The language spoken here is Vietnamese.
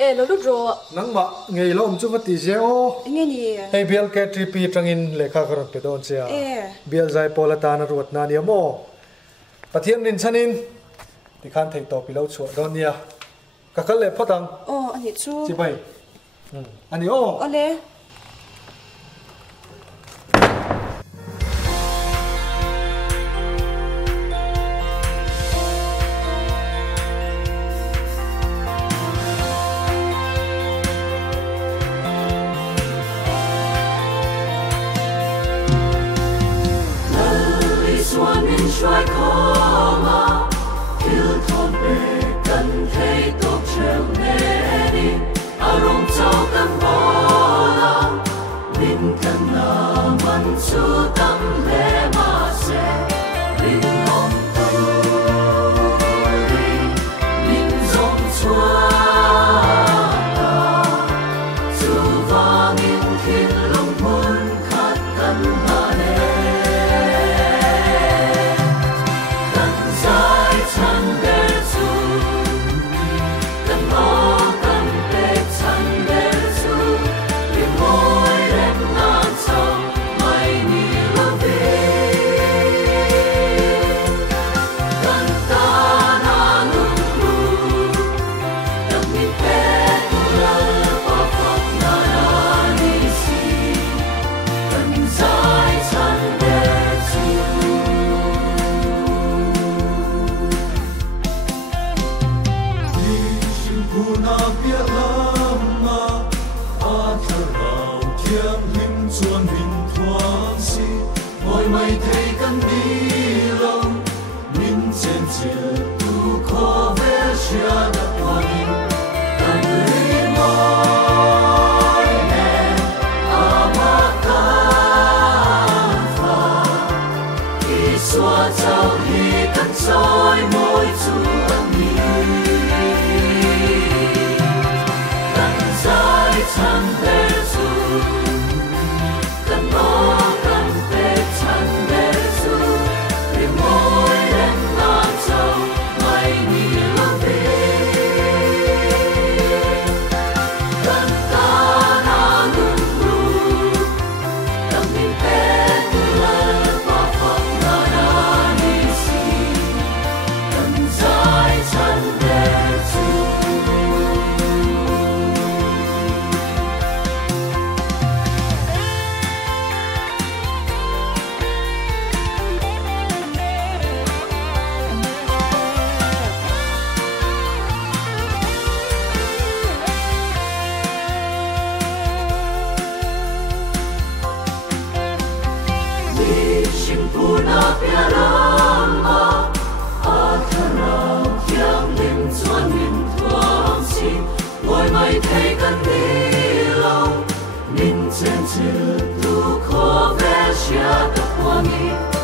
ê lo lúc rồi nắng mà ngày lo chung cái tí xéo nghe nhỉ hey bial cái tripi trangin lekha karon pe don chia bial zai polatana ruột na niya mo pathian nin sanin thì khan thei to pilau chuột don nia kakal le photang anh nhỉ chú chi bai anh ô lê Xoay khó mà thiếu thốn bề cần thấy tốt trèo nè đi rong châu cần bỏ lòng mình cần là mình chú tâm lệ mà sẽ mình mong tôi mình dòng chúa ta chú vang in thiên lòng muốn khát cần mà nè mày thấy căn đi lòng mình trên chiều tu khó vẽ chia đặt hoa hình càng người mỏi nè mà càng phà khi xóa trao hi cần soi môi chu ân nhì cần dài chẳng thể dù cần mơ mày thấy căn đi lòng mình trên chiều tu khó vẽ chia tập hoa nghi